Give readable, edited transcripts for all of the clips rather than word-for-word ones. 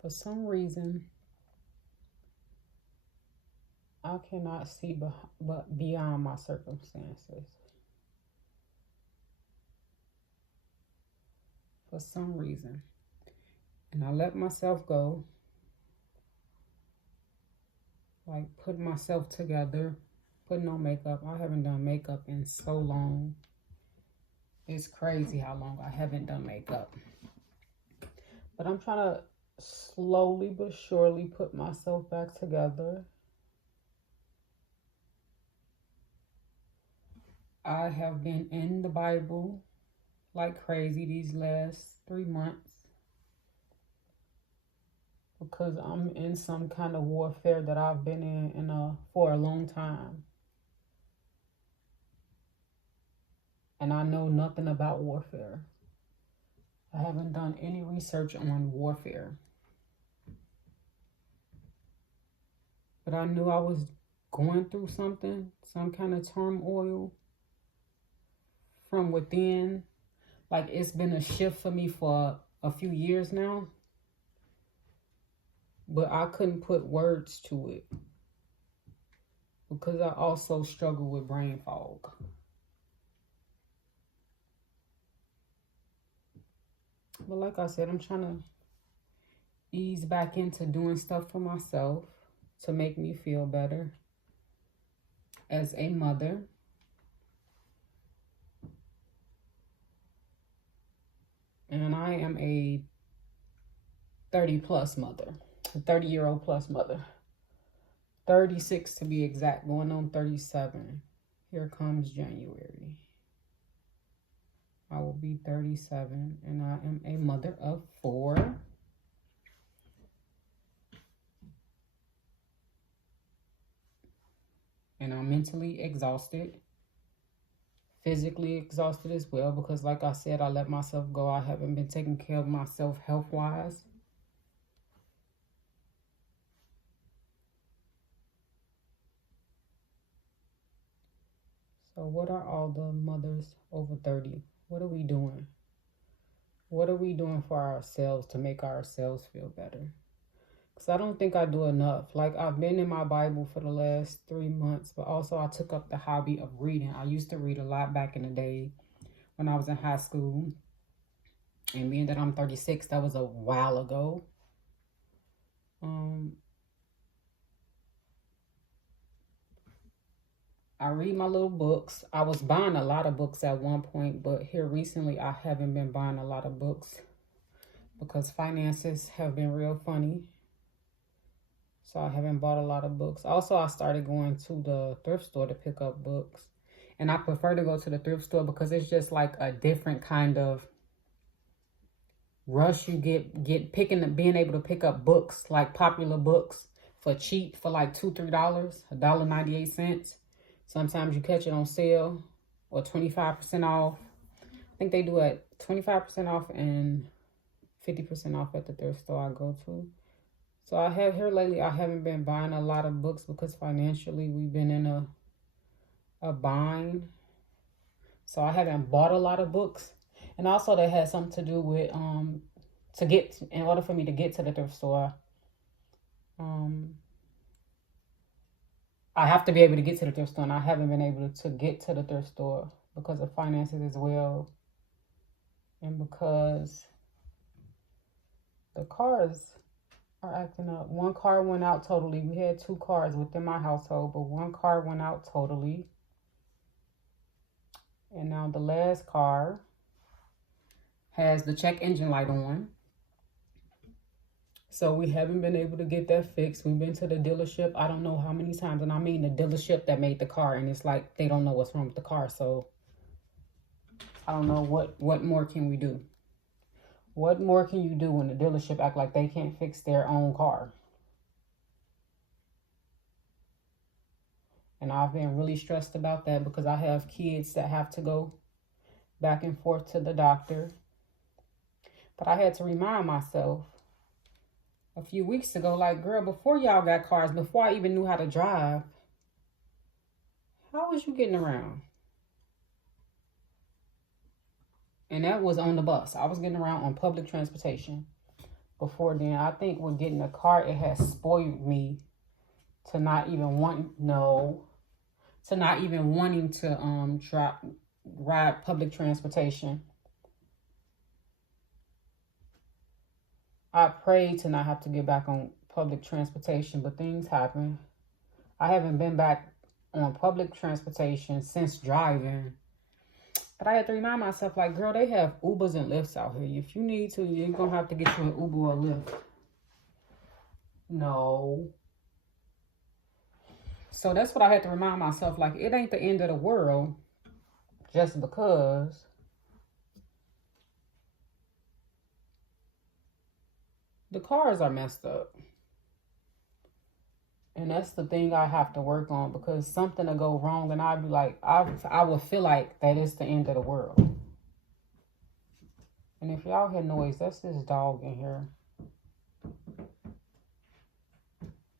For some reason, I cannot see but beyond my circumstances. For some reason. And I let myself go. Like putting myself together, putting on makeup. I haven't done makeup in so long. It's crazy how long I haven't done makeup. But I'm trying to slowly but surely put myself back together. I have been in the Bible like crazy these last 3 months because I'm in some kind of warfare that I've been in for a long time. And I know nothing about warfare. I haven't done any research on warfare. But I knew I was going through something, some kind of turmoil from within. Like it's been a shift for me for a few years now. But I couldn't put words to it because I also struggle with brain fog. But like I said, I'm trying to ease back into doing stuff for myself to make me feel better as a mother. And I am a 30-plus mother, a 30-year-old plus mother. 36 to be exact, going on 37. Here comes January. I will be 37, and I am a mother of 4. And I'm mentally exhausted, physically exhausted as well, because like I said, I let myself go. I haven't been taking care of myself health-wise. So what are all the mothers over 30? What are we doing? What are we doing for ourselves to make ourselves feel better? Because I don't think I do enough. Like I've been in my Bible for the last 3 months, but also I took up the hobby of reading. I used to read a lot back in the day when I was in high school. And being that I'm 36, that was a while ago. I read my little books. I was buying a lot of books at one point, but here recently I haven't been buying a lot of books because finances have been real funny. So I haven't bought a lot of books. Also, I started going to the thrift store to pick up books. And I prefer to go to the thrift store because it's just like a different kind of rush you get being able to pick up books, like popular books for cheap, for like $2, $3, $1.98. Sometimes you catch it on sale or 25% off. I think they do it 25% off and 50% off at the thrift store I go to. So I have here lately, I haven't been buying a lot of books because financially we've been in a bind. So I haven't bought a lot of books. And also that has something to do with, in order for me to get to the thrift store, I have to be able to get to the thrift store, and I haven't been able to get to the thrift store because of finances as well. And because the cars are acting up. One car went out totally. We had 2 cars within my household, but one car went out totally. And now the last car has the check engine light on. So we haven't been able to get that fixed. We've been to the dealership I don't know how many times. And I mean the dealership that made the car. And it's like they don't know what's wrong with the car. So I don't know what more can we do. What more can you do when the dealership act like they can't fix their own car? And I've been really stressed about that because I have kids that have to go back and forth to the doctor. But I had to remind myself a few weeks ago, like, girl, before y'all got cars, before I even knew how to drive, how was you getting around? And that was on the bus. I was getting around on public transportation. before then. I think with getting a car, it has spoiled me to not even wanting to ride public transportation. I prayed to not have to get back on public transportation, but things happen. I haven't been back on public transportation since driving. But I had to remind myself, like, girl, they have Ubers and Lyfts out here. If you need to, you're going to have to get you an Uber or a Lyft. No. So that's what I had to remind myself. Like, it ain't the end of the world just because the cars are messed up. And that's the thing I have to work on, because something will go wrong and I'd be like, I would feel like that is the end of the world. And if y'all hear noise, that's this dog in here.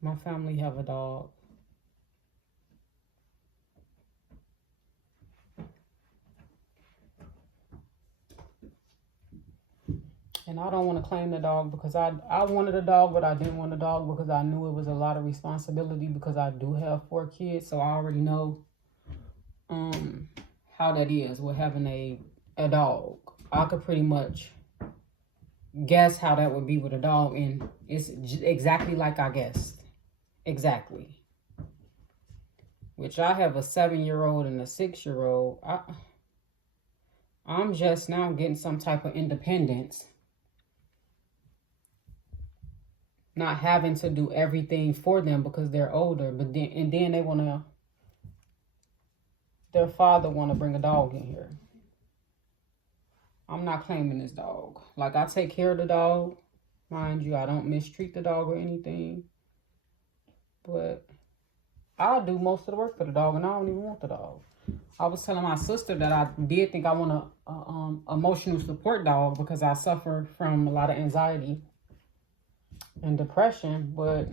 My family have a dog. And I don't want to claim the dog because I wanted a dog, but I didn't want a dog because I knew it was a lot of responsibility, because I do have 4 kids. So I already know how that is with having a dog. I could pretty much guess how that would be with a dog, and it's exactly like I guessed. Exactly. Which I have a 7-year-old and a 6-year-old. I'm just now getting some type of independence. Not having to do everything for them because they're older, but then they wanna, their father wanna bring a dog in here. I'm not claiming this dog. Like, I take care of the dog, mind you. I don't mistreat the dog or anything, but I'll do most of the work for the dog, and I don't even want the dog. I was telling my sister that I did think I want a emotional support dog because I suffer from a lot of anxiety and depression, but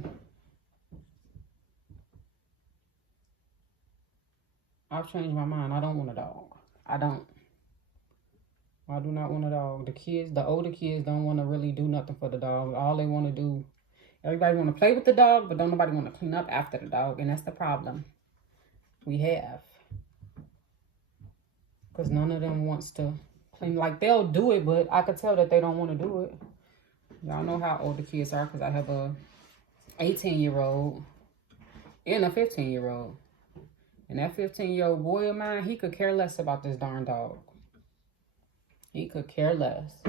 I've changed my mind. I don't want a dog. I do not want a dog. The older kids don't want to really do nothing for the dog. All they want to do, everybody want to play with the dog, but don't nobody want to clean up after the dog, and that's the problem we have. Because none of them wants to clean. Like, they'll do it, but I could tell that they don't want to do it. Y'all know how old the kids are, because I have a 18-year-old and a 15-year-old. And that 15-year-old boy of mine, he could care less about this darn dog. He could care less.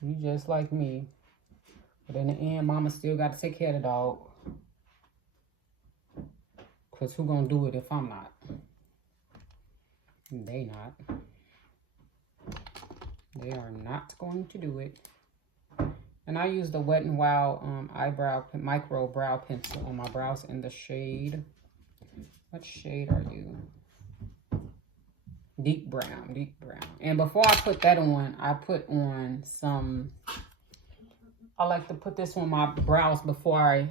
He just like me. But in the end, mama still got to take care of the dog. Because who gonna do it if I'm not? They not. They are not going to do it. And I use the Wet n Wild micro brow pencil on my brows in the shade. What shade are you? Deep brown, deep brown. And before I put that on, I put on some, I like to put this on my brows before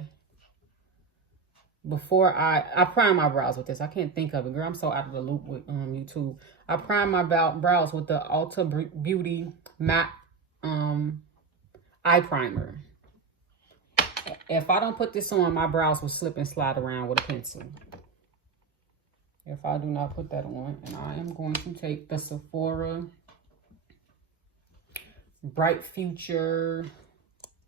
I prime my brows with this. I can't think of it, girl. I'm so out of the loop with YouTube. I prime my brows with the Ulta Beauty matte eye primer. If I don't put this on, my brows will slip and slide around with a pencil. If I do not put that on, and I am going to take the Sephora Bright Future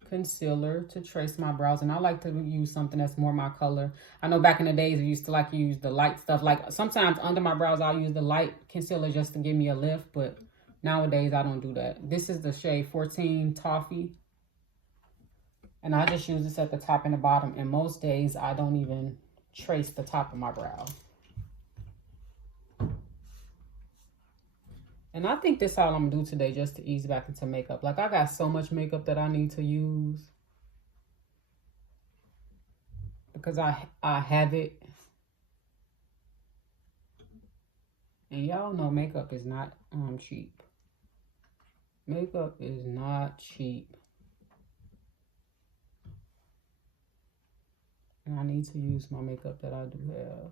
concealer to trace my brows. And I like to use something that's more my color. I know back in the days, I used to like to use the light stuff. Like, sometimes under my brows, I'll use the light concealer just to give me a lift. But nowadays, I don't do that. This is the shade 14 Toffee. And I just use this at the top and the bottom. And most days, I don't even trace the top of my brow. And I think that's all I'm going to do today, just to ease back into makeup. Like, I got so much makeup that I need to use. Because I have it. And y'all know makeup is not cheap. Makeup is not cheap. And I need to use my makeup that I do have.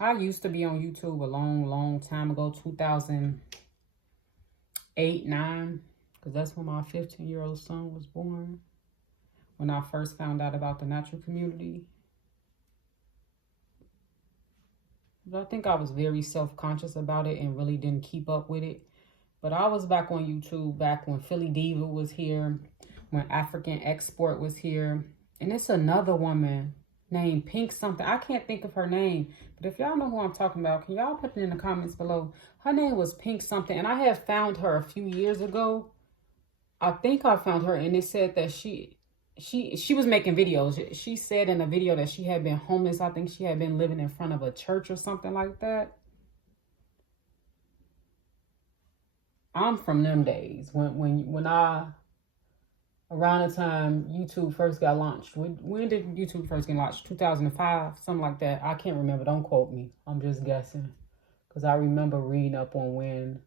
I used to be on YouTube a long, long time ago, 2000. 8, 9, because that's when my 15-year-old son was born. When I first found out about the natural community. But I think I was very self-conscious about it and really didn't keep up with it. But I was back on YouTube back when Philly Diva was here, when African Export was here. And it's another woman named Pink something. I can't think of her name. But if y'all know who I'm talking about, can y'all put it in the comments below? Her name was Pink something. And I had found her a few years ago. I think I found her, and it said that she was making videos. She said in a video that she had been homeless. I think she had been living in front of a church or something like that. I'm from them days when I, around the time YouTube first got launched. When did YouTube first get launched? 2005, something like that. I can't remember. Don't quote me. I'm just guessing, because I remember reading up on when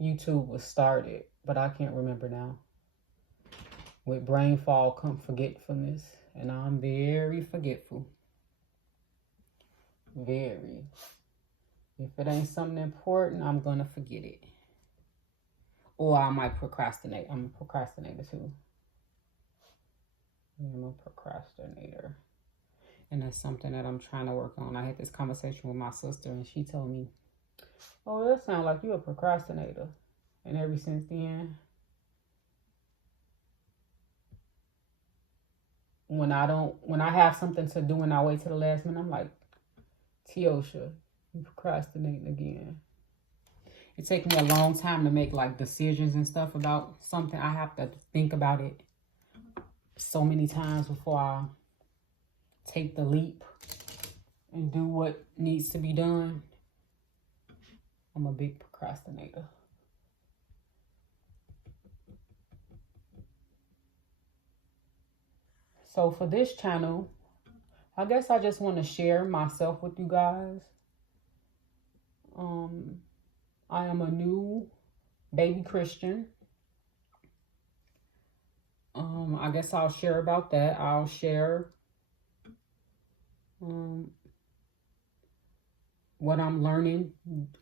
YouTube was started, but I can't remember now. With brain fog come forgetfulness, and I'm very forgetful. Very. If it ain't something important, I'm gonna forget it. Or I might procrastinate. I'm a procrastinator too. I'm a procrastinator. And that's something that I'm trying to work on. I had this conversation with my sister, and she told me, oh, that sounds like you're a procrastinator. And ever since then, when I have something to do and I wait to the last minute, I'm like, Tiosha, you procrastinating again. It takes me a long time to make like decisions and stuff about something. I have to think about it so many times before I take the leap and do what needs to be done. I'm a big procrastinator. So for this channel, I guess I just want to share myself with you guys. I am a new baby Christian. I guess I'll share about that. I'll share what I'm learning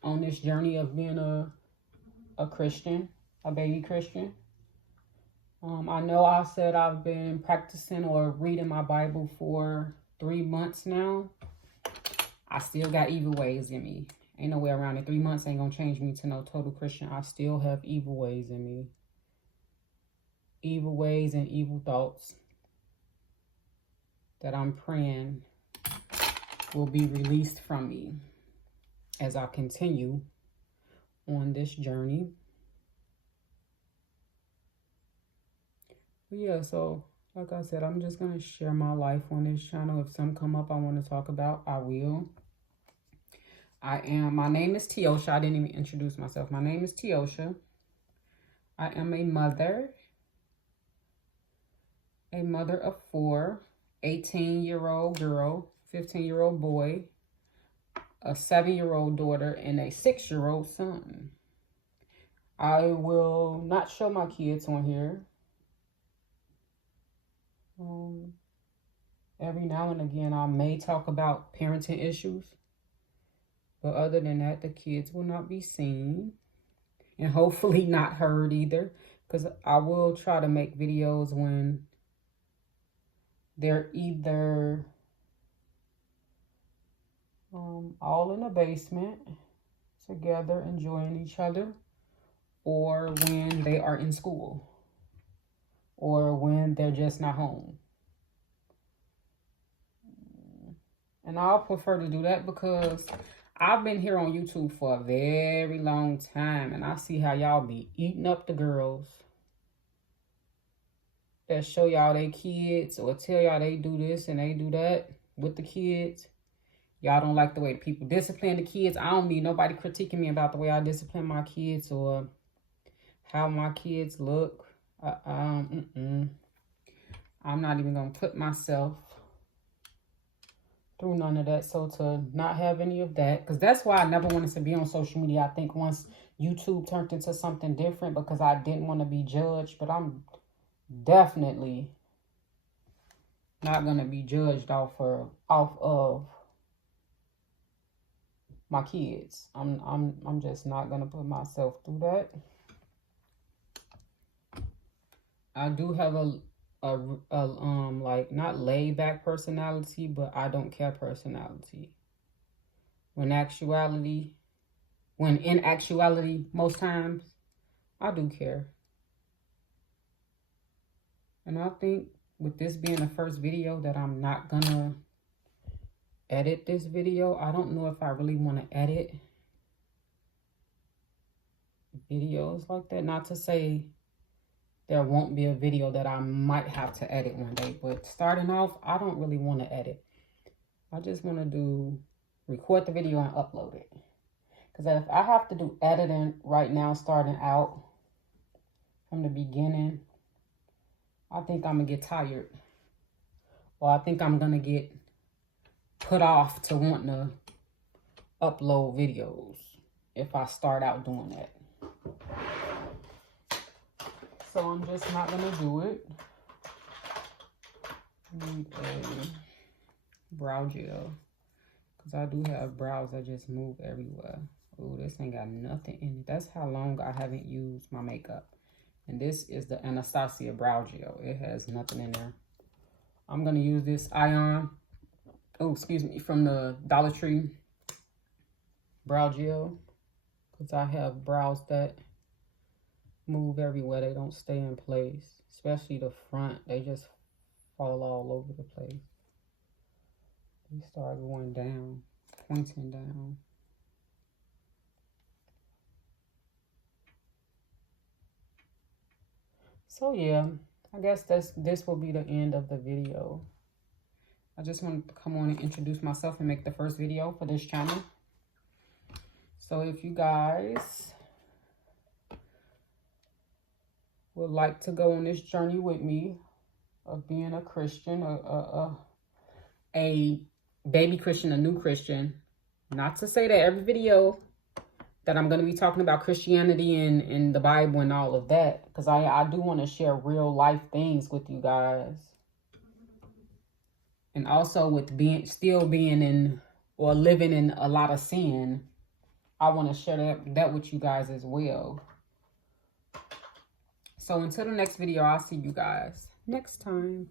on this journey of being a Christian, a baby Christian. I know I said I've been practicing or reading my Bible for 3 months now. I still got evil ways in me. Ain't no way around it. 3 months ain't gonna change me to no total Christian. I still have evil ways in me. Evil ways and evil thoughts that I'm praying will be released from me as I continue on this journey. But yeah, so like I said, I'm just going to share my life on this channel. If some come up I want to talk about, I will. My name is Tiosha. I didn't even introduce myself. My name is Tiosha. I am a mother of 4, 18-year-old girl, 15-year-old boy, a 7-year-old daughter, and a 6-year-old son. I will not show my kids on here. Every now and again, I may talk about parenting issues. But other than that, the kids will not be seen. And hopefully not heard either. Because I will try to make videos when they're either all in the basement together enjoying each other, or when they are in school, or when they're just not home. And I'll prefer to do that because I've been here on YouTube for a very long time, and I see how y'all be eating up the girls that show y'all they kids or tell y'all they do this and they do that with the kids. Y'all don't like the way people discipline the kids. I don't need nobody critiquing me about the way I discipline my kids or how my kids look. I'm not even going to put myself through none of that. So to not have any of that, because that's why I never wanted to be on social media. I think once YouTube turned into something different, because I didn't want to be judged. But I'm definitely not going to be judged off of my kids. I'm just not gonna put myself through that. I do have a like not laid back personality, but I don't care personality. When in actuality, most times I do care. And I think with this being the first video that I'm not gonna edit this video. I don't know if I really want to edit videos like that. Not to say there won't be a video that I might have to edit one day, but starting off, I don't really want to edit. I just want to record the video and upload it. Because if I have to do editing right now, starting out from the beginning, I think I'm going to get tired. Or I think I'm going to get put off to wanting to upload videos if I start out doing that. So I'm just not going to do it. I need a brow gel. Because I do have brows that just move everywhere. Oh, this ain't got nothing in it. That's how long I haven't used my makeup. And this is the Anastasia brow gel. It has nothing in there. I'm going to use this Ion, from the Dollar Tree brow gel. Because I have brows that move everywhere. They don't stay in place. Especially the front. They just fall all over the place. They start going down, pointing down. So yeah, I guess this will be the end of the video. I just wanted to come on and introduce myself and make the first video for this channel. So if you guys would like to go on this journey with me of being a Christian, a baby Christian, a new Christian, not to say that every video that I'm going to be talking about Christianity and the Bible and all of that, because I do want to share real life things with you guys. And also with still being in or living in a lot of sin, I want to share that with you guys as well. So until the next video, I'll see you guys next time.